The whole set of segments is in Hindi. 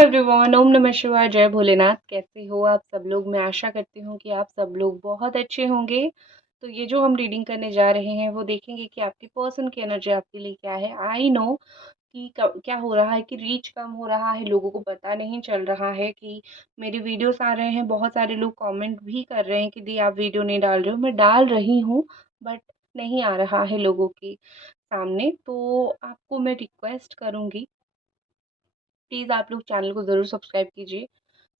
एवरीवन, ओम नमः शिवाय, जय भोलेनाथ। कैसे हो आप सब लोग? मैं आशा करती हूँ कि आप सब लोग बहुत अच्छे होंगे। तो ये जो हम रीडिंग करने जा रहे हैं वो देखेंगे कि आपके पर्सन की एनर्जी आपके लिए क्या है। आई नो कि क्या हो रहा है कि रीच कम हो रहा है, लोगों को पता नहीं चल रहा है कि मेरे वीडियोस आ रहे हैं। बहुत सारे लोग कमेंट भी कर रहे हैं कि दी आप वीडियो नहीं डाल रहे हो। मैं डाल रही हूँ, बट नहीं आ रहा है लोगों के सामने। तो आपको मैं रिक्वेस्ट करूँगी, प्लीज़ आप लोग चैनल को ज़रूर सब्सक्राइब कीजिए।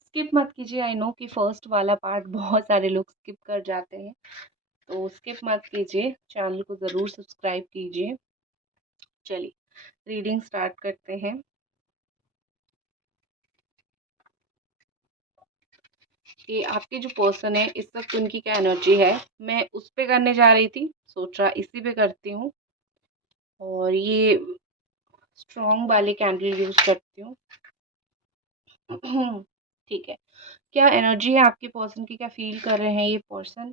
स्किप मत कीजिए। आई नो कि फर्स्ट वाला पार्ट बहुत सारे लोग स्किप कर जाते हैं, तो स्किप मत कीजिए, चैनल को ज़रूर सब्सक्राइब कीजिए। चलिए रीडिंग स्टार्ट करते हैं। कि आपके जो पर्सन है इस वक्त उनकी क्या एनर्जी है, मैं उस पे करने जा रही थी, सोच रहा इसी पे करती हूँ। और ये स्ट्रॉन्ग वाले कैंडल यूज करती हूँ। ठीक है, क्या एनर्जी है आपके पर्सन की, क्या फील कर रहे हैं ये person?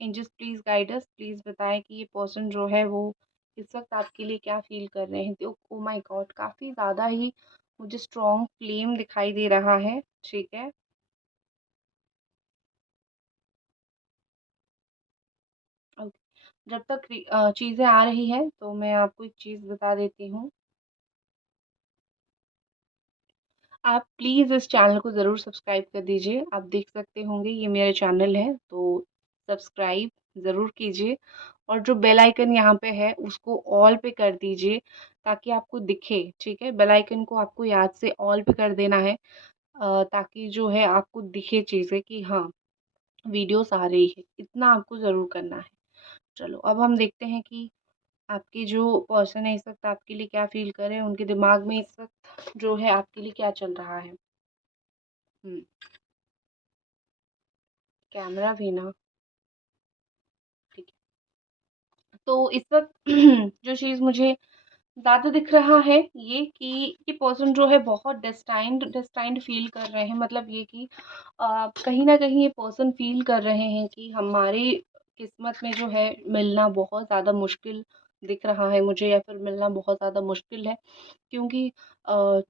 Angels please guide us, please बताएं कि ये पर्सन जो है वो इस वक्त आपके लिए क्या फील कर रहे हैं। तो ओ माय गॉड, काफी ज्यादा ही मुझे स्ट्रॉन्ग फ्लेम दिखाई दे रहा है। ठीक है, ओके। जब तक चीजें आ रही है तो मैं आपको एक चीज बता देती हूँ। आप प्लीज़ इस चैनल को ज़रूर सब्सक्राइब कर दीजिए। आप देख सकते होंगे ये मेरा चैनल है, तो सब्सक्राइब ज़रूर कीजिए। और जो बेल आइकन यहाँ पे है उसको ऑल पे कर दीजिए ताकि आपको दिखे। ठीक है, बेल आइकन को आपको याद से ऑल पे कर देना है, ताकि जो है आपको दिखे चीज़ें कि हाँ वीडियोस आ रही है। इतना आपको ज़रूर करना है। चलो अब हम देखते हैं कि आपके जो पर्सन है इस वक्त आपके लिए क्या फील कर रहे हैं, उनके दिमाग में इस वक्त जो है आपके लिए क्या चल रहा है। हम्म, कैमरा भी ना, ठीक है। तो इस वक्त जो चीज़ मुझे ज़्यादा दिख रहा है ये कि ये पर्सन जो है बहुत डेस्टाइंड डेस्टाइंड फील कर रहे हैं। मतलब ये कि कहीं ना कहीं ये पर्सन फील कर रहे हैं कि हमारी किस्मत में जो है मिलना बहुत ज़्यादा मुश्किल दिख रहा है मुझे, या फिर मिलना बहुत ज़्यादा मुश्किल है। क्योंकि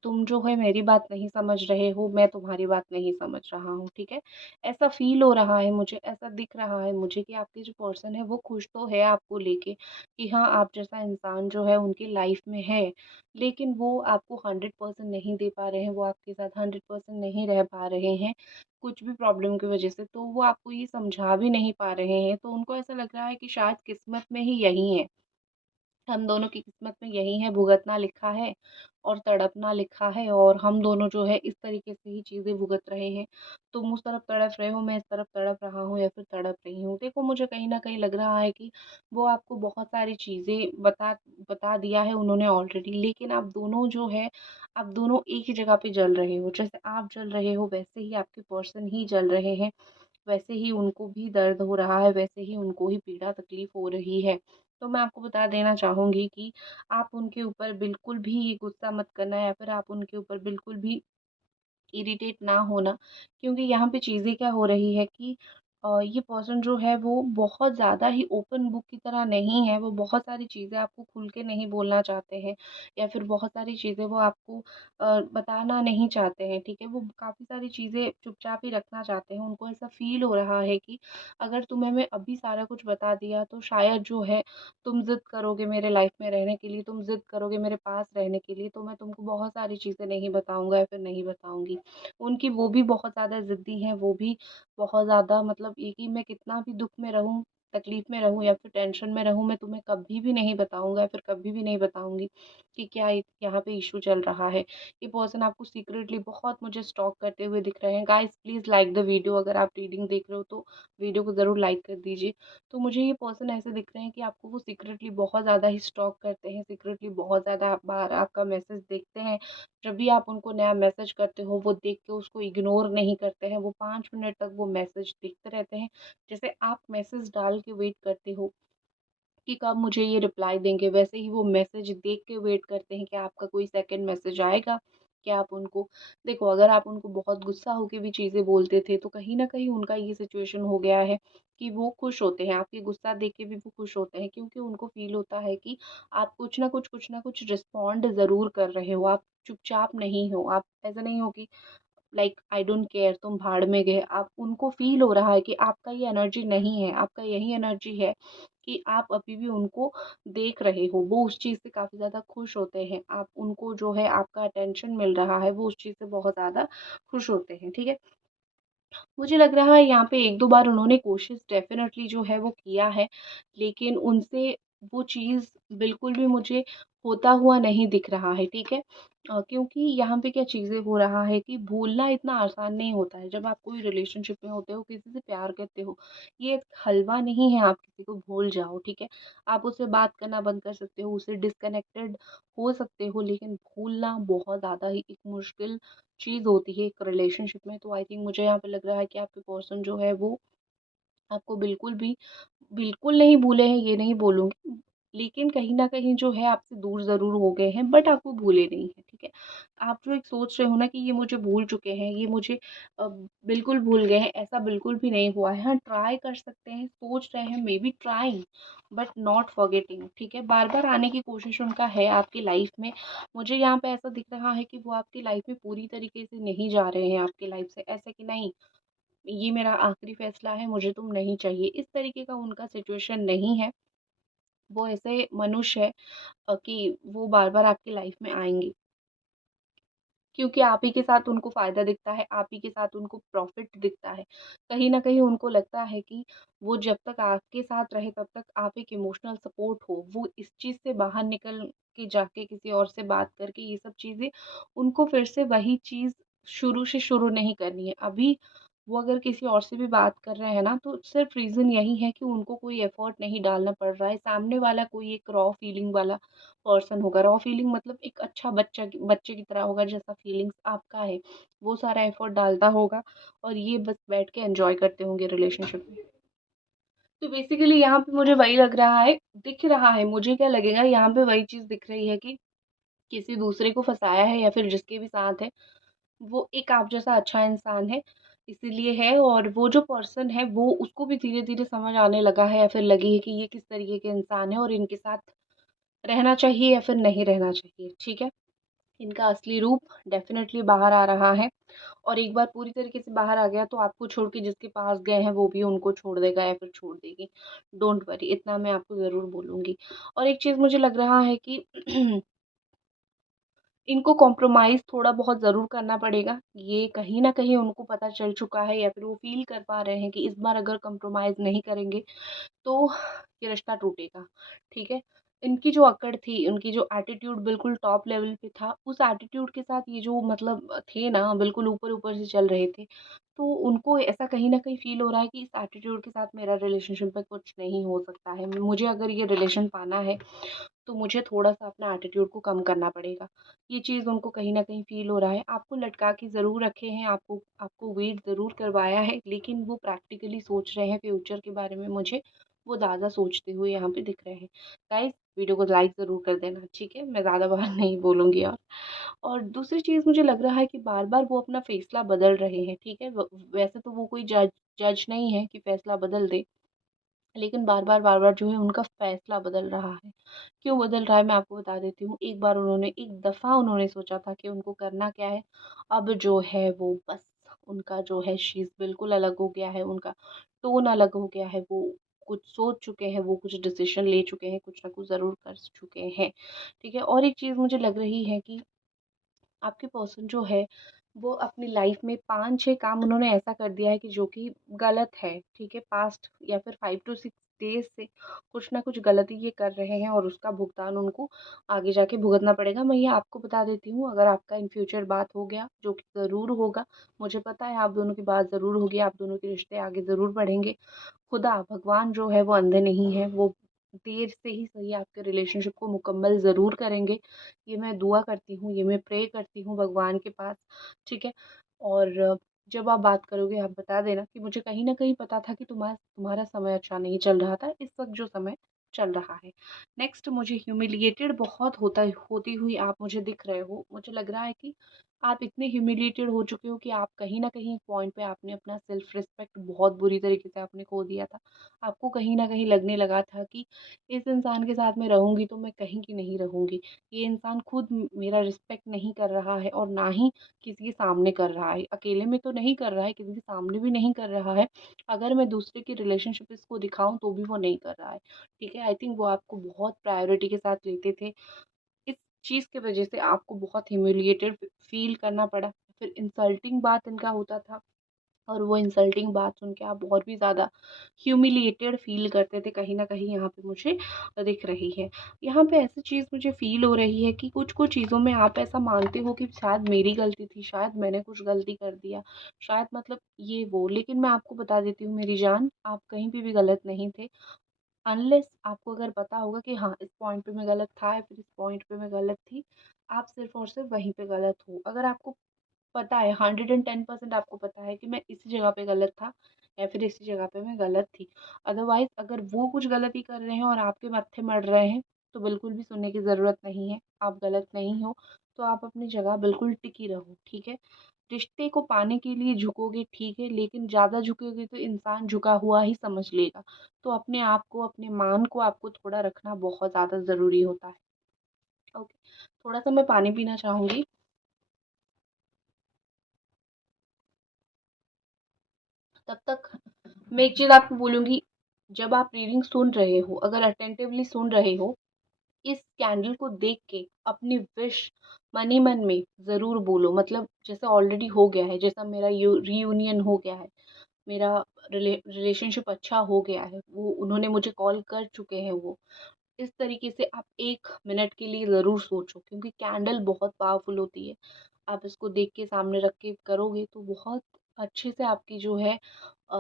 तुम जो है मेरी बात नहीं समझ रहे हो, मैं तुम्हारी बात नहीं समझ रहा हूँ। ठीक है, ऐसा फील हो रहा है मुझे, ऐसा दिख रहा है मुझे कि आपके जो पर्सन है वो खुश तो है आपको लेके कि हाँ आप जैसा इंसान जो है उनकी लाइफ में है, लेकिन वो आपको 100% नहीं दे पा रहे हैं, वो आपके साथ 100% नहीं रह पा रहे हैं कुछ भी प्रॉब्लम की वजह से। तो वो आपको ये समझा भी नहीं पा रहे हैं, तो उनको ऐसा लग रहा है कि शायद किस्मत में ही यही है, हम दोनों की किस्मत में यही है, भुगतना लिखा है और तड़पना लिखा है। और हम दोनों जो है इस तरीके से ही चीज़ें भुगत रहे हैं। तुम उस तरफ तड़प रहे हो, मैं इस तरफ तड़प रहा हूँ या फिर तड़प रही हूँ। देखो मुझे कहीं ना कहीं लग रहा है कि वो आपको बहुत सारी चीज़ें बता बता दिया है उन्होंने ऑलरेडी, लेकिन आप दोनों जो है आप दोनों एक ही जगह पे जल रहे हो। जैसे आप जल रहे हो वैसे ही आपके पर्सन ही जल रहे हैं, वैसे ही उनको भी दर्द हो रहा है, वैसे ही उनको ही पीड़ा तकलीफ हो रही है। तो मैं आपको बता देना चाहूँगी कि आप उनके ऊपर बिल्कुल भी ये गुस्सा मत करना, या फिर आप उनके ऊपर बिल्कुल भी इरिटेट ना होना। क्योंकि यहाँ पे चीज़ें क्या हो रही है कि ये पर्सन जो है वो बहुत ज़्यादा ही ओपन बुक की तरह नहीं है। वो बहुत सारी चीज़ें आपको खुल के नहीं बोलना चाहते हैं, या फिर बहुत सारी चीज़ें वो आपको बताना नहीं चाहते हैं। ठीक है, वो काफ़ी सारी चीज़ें चुपचाप ही रखना चाहते हैं। उनको ऐसा फील हो रहा है कि अगर तुम्हें मैं अभी सारा कुछ बता दिया तो शायद जो है तुम ज़िद करोगे मेरे लाइफ में रहने के लिए, तुम ज़िद करोगे मेरे पास रहने के लिए, तो मैं तुमको बहुत सारी चीज़ें नहीं बताऊँगा या फिर नहीं बताऊँगी। उनकी वो भी बहुत ज़्यादा ज़िद्दी हैं, वो भी बहुत ज़्यादा मतलब ये कि मैं कितना भी दुःख में रहूँ, तकलीफ़ में रहूँ या फिर टेंशन में रहूँ, मैं तुम्हें कभी भी नहीं बताऊँगा या फिर कभी भी नहीं बताऊँगी कि क्या यहाँ पे इश्यू चल रहा है। ये पर्सन आपको सीक्रेटली बहुत मुझे स्टॉक करते हुए दिख रहे हैं। Guys please like the video, अगर आप रीडिंग देख रहे हो तो वीडियो को ज़रूर लाइक कर दीजिए। तो मुझे ये पर्सन ऐसे दिख रहे हैं कि आपको वो सीक्रेटली बहुत ज़्यादा ही स्टॉक करते हैं, सीक्रेटली बहुत ज़्यादा बार आपका मैसेज देखते हैं। जब भी आप उनको नया मैसेज करते हो वो देख के उसको इग्नोर नहीं करते हैं, वो 5 मिनट तक वो मैसेज देखते रहते हैं। जैसे आप मैसेज डाल के वेट करते हो कि कब मुझे ये रिप्लाई देंगे, वैसे ही वो मैसेज देख के वेट करते हैं कि आपका कोई सेकंड मैसेज आएगा, कि आप उनको देखो, अगर आप उनको बहुत गुस्सा होके भी चीज़ें बोलते थे, तो कहीं न कहीं उनका ये सिचुएशन हो गया है कि वो खुश होते हैं, आपके गुस्सा देख के भी वो खुश होते हैं, क्योंकि उनको फ़ील होता है कि आप कुछ ना कुछ रिस्पॉन्ड ज़रूर कर रहे हो, आप चुपचाप नहीं हो, आप ऐसा नहीं हो कि लाइक आई डोंट केयर, तुम भाड़ में गए। आप उनको फ़ील हो रहा है कि आपका ये एनर्जी नहीं है, आपका यही एनर्जी है कि आप अभी भी उनको देख रहे हो। वो उस चीज़ से काफ़ी ज़्यादा खुश होते हैं। आप उनको जो है आपका अटेंशन मिल रहा है, वो उस चीज़ से बहुत ज़्यादा खुश होते हैं, ठीक है? मुझे लग रहा है यहाँ पे 1-2 बार उन्होंने कोशिश डेफ़िनेटली जो है वो किया है, लेकिन उनसे वो चीज़ बिल्कुल भी मुझे होता हुआ नहीं दिख रहा है, ठीक है? क्योंकि यहाँ पे क्या चीज़ें हो रहा है कि भूलना इतना आसान नहीं होता है। जब आप कोई रिलेशनशिप में होते हो, किसी से प्यार करते हो, ये एक हलवा नहीं है आप किसी को भूल जाओ, ठीक है? आप उससे बात करना बंद कर सकते हो, उससे डिस्कनेक्टेड हो सकते हो, लेकिन भूलना बहुत ज़्यादा ही एक मुश्किल चीज़ होती है एक रिलेशनशिप में। तो आई थिंक मुझे यहाँ पे लग रहा है कि आपके पर्सन जो है वो आपको बिल्कुल नहीं भूले हैं, ये नहीं बोलूँगी, लेकिन कहीं न कहीं जो है आपसे दूर ज़रूर हो गए हैं, बट आपको भूले नहीं हैं, ठीक है? आप जो एक सोच रहे हो ना कि ये मुझे भूल चुके हैं, ये मुझे बिल्कुल भूल गए हैं, ऐसा बिल्कुल भी नहीं हुआ है। हाँ, ट्राई कर सकते हैं, सोच रहे हैं, may be trying but not forgetting, ठीक है? बार-बार आने की कोशिश उनका है आपकी लाइफ़ में। मुझे यहाँ पे ऐसा दिख रहा है कि वो आपकी लाइफ़ में पूरी तरीके से नहीं जा रहे हैं आपकी लाइफ़ से, ऐसा कि नहीं ये मेरा आखिरी फैसला है, मुझे तुम नहीं चाहिए, इस तरीके का उनका सिचुएशन नहीं है। वो ऐसे मनुष्य है कि वो बार-बार आपकी लाइफ में आएँगे, क्योंकि आप ही के साथ उनको फ़ायदा दिखता है, आप ही के साथ उनको प्रॉफ़िट दिखता है। कहीं न कहीं उनको लगता है कि वो जब तक आपके साथ रहे तब तक आप एक इमोशनल सपोर्ट हो। वो इस चीज़ से बाहर निकल के जाके किसी और से बात करके ये सब चीज़ें उनको फिर से वही चीज़ शुरू से शुरू नहीं करनी है। अभी वो अगर किसी और से भी बात कर रहे हैं ना, तो सिर्फ़ रीज़न यही है कि उनको कोई एफ़र्ट नहीं डालना पड़ रहा है। सामने वाला कोई एक रॉ फीलिंग वाला पर्सन होगा। रॉ फीलिंग मतलब एक अच्छा बच्चे की तरह होगा, जैसा फीलिंग्स आपका है। वो सारा एफ़र्ट डालता होगा और ये बस बैठ के एन्जॉय करते होंगे रिलेशनशिप में। तो बेसिकली यहाँ पे मुझे वही लग रहा है, दिख रहा है, मुझे क्या लगेगा यहाँ पे वही चीज़ दिख रही है कि किसी दूसरे को फँसाया है या फिर जिसके भी साथ है, वो एक आप जैसा अच्छा इंसान है, इसीलिए है। और वो जो पर्सन है वो उसको भी धीरे-धीरे समझ आने लगा है या फिर लगी है कि ये किस तरीके के इंसान है और इनके साथ रहना चाहिए या फिर नहीं रहना चाहिए, ठीक है? इनका असली रूप डेफ़िनेटली बाहर आ रहा है और एक बार पूरी तरीके से बाहर आ गया तो आपको छोड़ के जिसके पास गए हैं वो भी उनको छोड़ देगा या फिर छोड़ देगी। डोंट वरी, इतना मैं आपको ज़रूर बोलूँगी। और एक चीज़ मुझे लग रहा है कि इनको कॉम्प्रोमाइज़ थोड़ा बहुत ज़रूर करना पड़ेगा। ये कहीं न कहीं उनको पता चल चुका है या फिर वो फ़ील कर पा रहे हैं कि इस बार अगर कॉम्प्रोमाइज़ नहीं करेंगे तो ये रिश्ता टूटेगा, ठीक है? इनकी जो अकड़ थी, उनकी जो एटीट्यूड बिल्कुल टॉप लेवल पे था, उस एटीट्यूड के साथ ये जो मतलब थे ना, बिल्कुल ऊपर-ऊपर से चल रहे थे। तो उनको ऐसा कहीं न कहीं फ़ील हो रहा है कि इस एटीट्यूड के साथ मेरा रिलेशनशिप में कुछ नहीं हो सकता है। मुझे अगर ये रिलेशन पाना है, तो मुझे थोड़ा-सा अपना एटीट्यूड को कम करना पड़ेगा। ये चीज़ उनको कहीं न कहीं फ़ील हो रहा है। आपको लटका के ज़रूर रखे हैं, आपको आपको वेट ज़रूर करवाया है, लेकिन वो प्रैक्टिकली सोच रहे हैं फ्यूचर के बारे में, मुझे वो ज़्यादा सोचते हुए यहाँ पे दिख रहे हैं। गाइज़, वीडियो को लाइक ज़रूर कर देना, ठीक है? मैं ज़्यादा बार नहीं बोलूँगी और दूसरी चीज़ मुझे लग रहा है कि बार-बार वो अपना फ़ैसला बदल रहे हैं, ठीक है? वैसे तो वो कोई जज नहीं है कि फ़ैसला बदल दे। लेकिन बार-बार जो है उनका फ़ैसला बदल रहा है। क्यों बदल रहा है मैं आपको बता देती हूँ। एक दफ़ा उन्होंने सोचा था कि उनको करना क्या है, अब जो है वो बस उनका जो है शीश बिल्कुल अलग हो गया है, उनका टोन अलग हो गया है, वो कुछ सोच चुके हैं, वो कुछ डिसीज़न ले चुके हैं, कुछ ना कुछ ज़रूर कर चुके हैं, ठीक है? और एक चीज़ मुझे लग रही है कि आपके पर्सन जो है, वो अपनी लाइफ में 5-6 काम उन्होंने ऐसा कर दिया है कि जो कि गलत है, ठीक है? पास्ट या फिर 5 टू 6 डेज़ से कुछ ना कुछ गलती ये कर रहे हैं और उसका भुगतान उनको आगे जाके भुगतना पड़ेगा। मैं ये आपको बता देती हूँ, अगर आपका इन फ्यूचर बात हो गया, जो कि ज़रूर होगा, मुझे पता है आप दोनों की बात ज़रूर होगी, आप दोनों के रिश्ते आगे ज़रूर बढ़ेंगे। खुदा भगवान जो है वो अंधे नहीं हैं, वो देर से ही सही आपके रिलेशनशिप को मुकम्मल ज़रूर करेंगे। ये मैं दुआ करती हूँ, ये मैं प्रे करती हूँ भगवान के पास, ठीक है? और जब आप बात करोगे आप बता देना कि मुझे कहीं न कहीं पता था कि तुम्हारा समय अच्छा नहीं चल रहा था, इस वक़्त जो समय चल रहा है। नेक्स्ट मुझे ह्यूमिलिएटेड बहुत होती हुई आप मुझे दिख रहे हो। मुझे लग रहा है कि आप इतने ह्यूमिलिएटेड हो चुके हो कि आप कहीं न कहीं एक पॉइंट पे आपने अपना सेल्फ रिस्पेक्ट बहुत बुरी तरीके से आपने खो दिया था। आपको कहीं न कहीं लगने लगा था कि इस इंसान के साथ मैं रहूँगी तो मैं कहीं की नहीं रहूँगी। ये इंसान खुद मेरा रिस्पेक्ट नहीं कर रहा है और ना ही किसी के सामने कर रहा है। अकेले में तो नहीं कर रहा है, किसी के सामने भी नहीं कर रहा है। अगर मैं दूसरे की रिलेशनशिप इसको दिखाऊँ तो भी वो नहीं कर रहा है। ठीक है? आई थिंक वो आपको बहुत प्रायोरिटी के साथ लेते थे। इस चीज़ की वजह से आपको बहुत ह्यूमिलिएटेड फ़ील करना पड़ा। फिर इंसल्टिंग बात इनका होता था और वो इंसल्टिंग बात सुन के आप और भी ज़्यादा ह्यूमिलिएटेड फ़ील करते थे, कहीं न कहीं यहाँ पे मुझे दिख रही है। यहाँ पे ऐसी चीज़ मुझे फ़ील हो रही है कि कुछ-कुछ चीज़ों में आप ऐसा मानते हो कि शायद मेरी गलती थी, शायद मैंने कुछ गलती कर दिया, शायद मतलब ये वो। लेकिन मैं आपको बता देती हूँ मेरी जान, आप कहीं पे भी गलत नहीं थे। अनलेस आपको अगर पता होगा कि हाँ, इस पॉइंट पे मैं गलत था या फिर इस पॉइंट पे मैं गलत थी, आप सिर्फ़ और सिर्फ़ वहीं पे गलत हो। अगर आपको पता है 110% आपको पता है कि मैं इसी जगह पे गलत था या फिर इसी जगह पे मैं गलत थी। अदरवाइज़ अगर वो कुछ गलती कर रहे हैं और आपके मत्थे मढ़ रहे हैं, तो बिल्कुल भी सुनने की ज़रूरत नहीं है। आप गलत नहीं हो, तो आप अपनी जगह बिल्कुल टिकी रहो, ठीक है? रिश्ते को पाने के लिए झुकोगे ठीक है, लेकिन ज़्यादा झुकोगे तो इंसान झुका हुआ ही समझ लेगा। तो अपने आप को, अपने मान को आपको थोड़ा रखना बहुत ज़्यादा ज़रूरी होता है। ओके, थोड़ा-सा मैं पानी पीना चाहूँगी। तब तक मैं एक चीज़ आपको बोलूँगी, जब आप रीडिंग सुन रहे हो, अगर अटेंटिवली सुन रहे हो, इस कैंडल को देख के अपनी विश मन ही मन में ज़रूर बोलो। मतलब जैसे ऑलरेडी हो गया है, जैसा मेरा यू रियूनियन हो गया है, मेरा रिलेशनशिप अच्छा हो गया है, वो उन्होंने मुझे कॉल कर चुके हैं वो। इस तरीके से आप 1 मिनट के लिए ज़रूर सोचो, क्योंकि कैंडल बहुत पावरफुल होती है। आप इसको देख के सामने रख के करोगे तो बहुत अच्छे से आपकी जो है अ,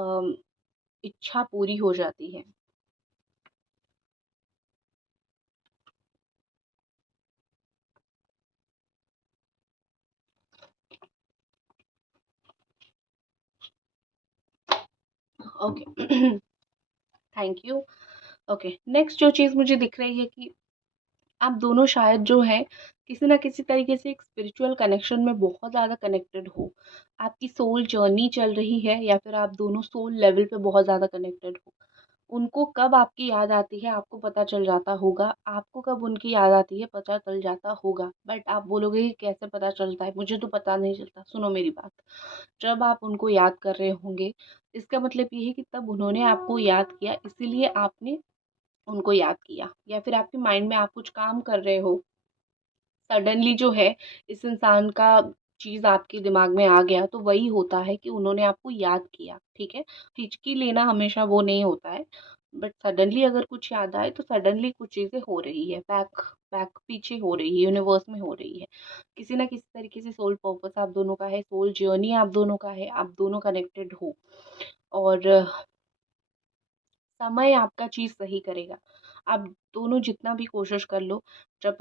इच्छा पूरी हो जाती है। Okay, thank you. Okay, next जो चीज़ मुझे दिख रही है कि आप दोनों शायद जो है किसी न किसी तरीके से एक स्पिरिचुअल कनेक्शन में बहुत ज़्यादा कनेक्टेड हो। आपकी सोल जर्नी चल रही है या फिर आप दोनों सोल लेवल पे बहुत ज़्यादा कनेक्टेड हो। उनको कब आपकी याद आती है आपको पता चल जाता होगा, आपको कब उनकी याद आती है पता चल जाता होगा। बट आप बोलोगे कि कैसे पता चलता है? मुझे तो पता नहीं चलता। सुनो मेरी बात, जब आप उनको याद कर रहे होंगे, इसका मतलब ये है कि तब उन्होंने आपको याद किया, इसीलिए आपने उनको याद किया। या फिर आपके माइंड में आप कुछ काम कर रहे हो, सडनली जो है इस इंसान का चीज़ आपके दिमाग में आ गया, तो वही होता है कि उन्होंने आपको याद किया, ठीक है? हिचकी लेना हमेशा वो नहीं होता है, बट सडनली अगर कुछ याद आए तो सडनली कुछ चीज़ें हो रही है, बैक बैक पीछे हो रही है, यूनिवर्स में हो रही है। किसी न किसी तरीके से सोल पर्पस आप दोनों का है, सोल जर्नी आप दोनों का है, आप दोनों कनेक्टेड हो। और समय आपका चीज़ सही करेगा। आप दोनों जितना भी कोशिश कर लो, जब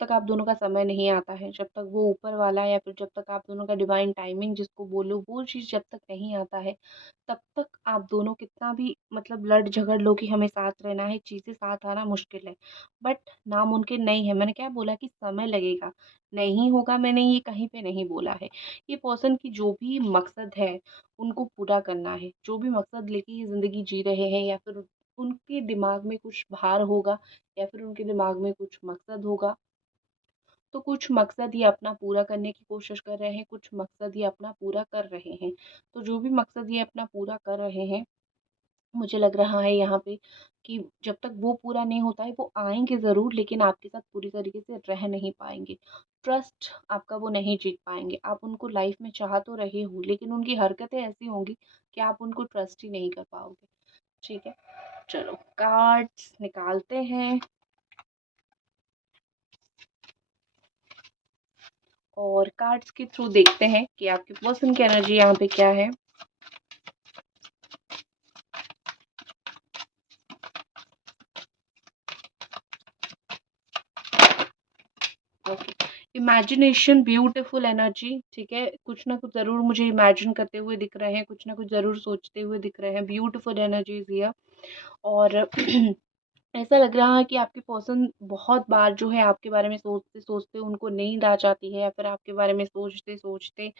तक आप दोनों का समय नहीं आता है, जब तक वो ऊपर वाला या फिर जब तक आप दोनों का डिवाइन टाइमिंग जिसको बोलो, वो चीज़ जब तक नहीं आता है, तब तक आप दोनों कितना भी मतलब लड़ झगड़ लो कि हमें साथ रहना है, चीज़ें साथ आना मुश्किल है। बट नामुमकिन नहीं है। मैंने क्या बोला कि समय लगेगा, नहीं होगा मैंने ये कहीं पे नहीं बोला है। ये पर्सन की जो भी मकसद है, उनको पूरा करना है। जो भी मकसद लेके ये ज़िंदगी जी रहे हैं या फिर उनके दिमाग में कुछ भार होगा या फिर उनके दिमाग में कुछ मकसद होगा, तो कुछ मकसद ये अपना पूरा करने की कोशिश कर रहे हैं, कुछ मकसद ये अपना पूरा कर रहे हैं। तो जो भी मकसद ये अपना पूरा कर रहे हैं, मुझे लग रहा है यहाँ पे कि जब तक वो पूरा नहीं होता है, वो आएँगे ज़रूर लेकिन आपके साथ पूरी तरीके से रह नहीं पाएँगे। ट्रस्ट आपका वो नहीं जीत पाएँगे। आप उनको लाइफ़ में चाह तो रहे हो, लेकिन उनकी हरकतें ऐसी होंगी कि आप उनको ट्रस्ट ही नहीं कर पाओगे। ठीक है? चलो कार्ड्स निकालते हैं और कार्ड्स के थ्रू देखते हैं कि आपके पर्सन की एनर्जी यहाँ पे क्या है। ओके, इमेजिनेशन ब्यूटीफुल एनर्जी, ठीक है? कुछ ना कुछ ज़रूर मुझे इमेजिन करते हुए दिख रहे हैं, कुछ ना कुछ ज़रूर सोचते हुए दिख रहे हैं। Beautiful energies here. और ऐसा लग रहा है कि आपके पर्सन बहुत बार जो है आपके बारे में सोचते-सोचते उनको नींद आ जाती है, या फिर आपके बारे में सोचते-सोचते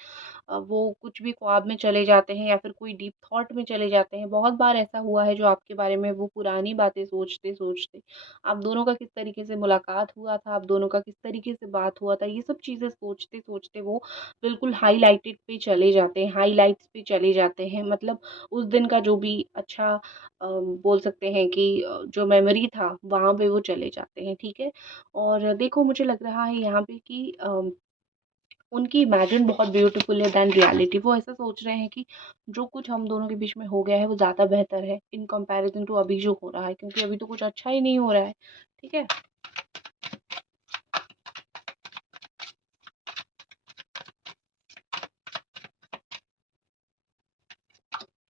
वो कुछ भी ख्वाब में चले जाते हैं, या फिर कोई डीप थॉट में चले जाते हैं। बहुत बार ऐसा हुआ है जो आपके बारे में वो पुरानी बातें सोचते-सोचते, आप दोनों का किस तरीके से मुलाकात हुआ था, आप दोनों का किस तरीके से बात हुआ था, ये सब चीज़ें सोचते-सोचते वो बिल्कुल हाइलाइटेड पे चले जाते हैं, हाइलाइट्स पे चले जाते हैं। मतलब उस दिन का जो भी अच्छा बोल सकते हैं कि जो मेमोरी था वहाँ पे वो चले जाते हैं, ठीक है? और देखो, मुझे लग रहा है यहाँ पे कि उनकी इमेजिन बहुत ब्यूटीफुल है दैन रियलिटी। वो ऐसा सोच रहे हैं कि जो कुछ हम दोनों के बीच में हो गया है वो ज़्यादा बेहतर है इन कंपैरिजन टू अभी जो हो रहा है, क्योंकि अभी तो कुछ अच्छा ही नहीं हो रहा है, ठीक है?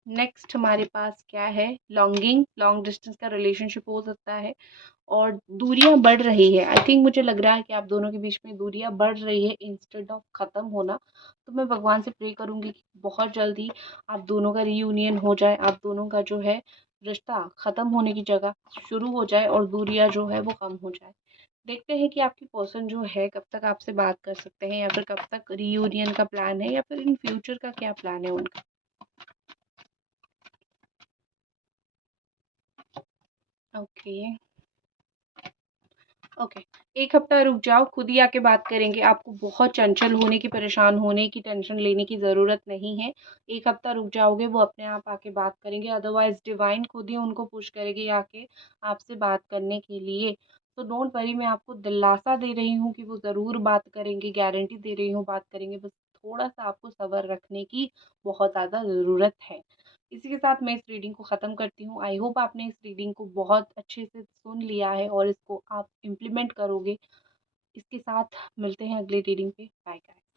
नेक्स्ट हमारे पास क्या है? लॉन्गिंग, लॉन्ग डिस्टेंस का रिलेशनशिप हो सकता है और दूरियां बढ़ रही है। आई थिंक मुझे लग रहा है कि आप दोनों के बीच में दूरियां बढ़ रही है इंस्टेड ऑफ ख़त्म होना। तो मैं भगवान से प्रे करूंगी कि बहुत जल्दी आप दोनों का रीयूनियन हो जाए, आप दोनों का जो है रिश्ता ख़त्म होने की जगह शुरू हो जाए और दूरियां जो है वो कम हो जाए। देखते हैं कि आपकी पर्सन जो है कब तक आपसे बात कर सकते हैं, या फिर कब तक रीयूनियन का प्लान है, या फिर इन फ्यूचर का क्या प्लान है उनका। ओके। ओके। 1 हफ्ता रुक जाओ, खुद ही आके बात करेंगे। आपको बहुत चंचल होने की, परेशान होने की, टेंशन लेने की ज़रूरत नहीं है। 1 हफ्ता रुक जाओगे, वो अपने आप आके बात करेंगे। अदरवाइज़ डिवाइन खुद ही उनको पुश करेगी आके आपसे बात करने के लिए। तो डोंट वरी, मैं आपको दिलासा दे रही हूँ कि वो ज़रूर बात करेंगे, गारंटी दे रही हूँ बात करेंगे। बस थोड़ा-सा आपको सब्र रखने की बहुत ज़्यादा ज़रूरत है। इसी के साथ मैं इस रीडिंग को ख़त्म करती हूँ। आई होप आपने इस रीडिंग को बहुत अच्छे से सुन लिया है और इसको आप इम्प्लीमेंट करोगे। इसके साथ मिलते हैं अगली रीडिंग पे। Bye guys.